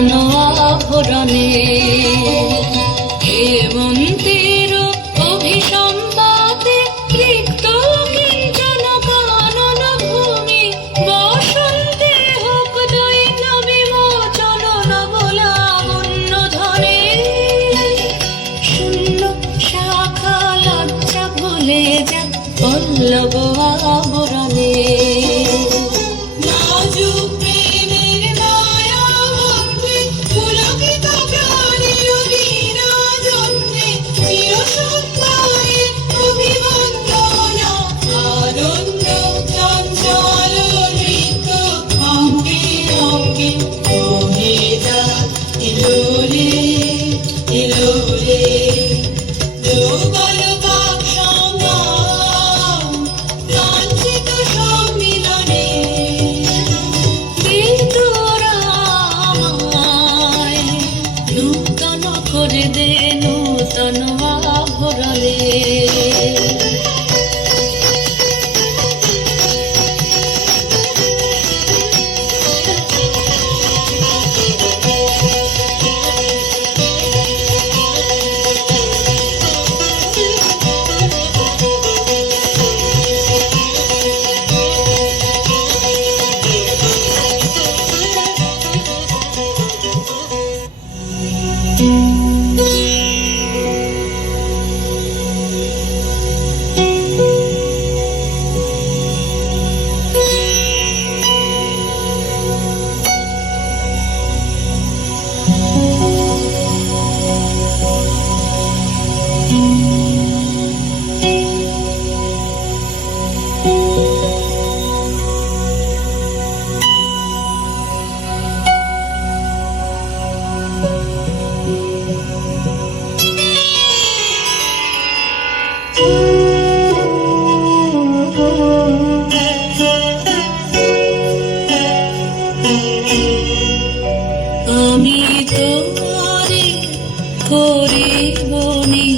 নূতন আভরণে হেমন্তের অভিসম্পাতে রিক্ত কিঞ্চন কানন ভূমি বসন্তে হোক দৈন্য বিমোচন নবলাবণ্য ধরে শূন্য শাখা লজ্জা ভুলে যাক পল্লব আবরণে করে দে নূতন আভরণে আমি তোমারে করিব নি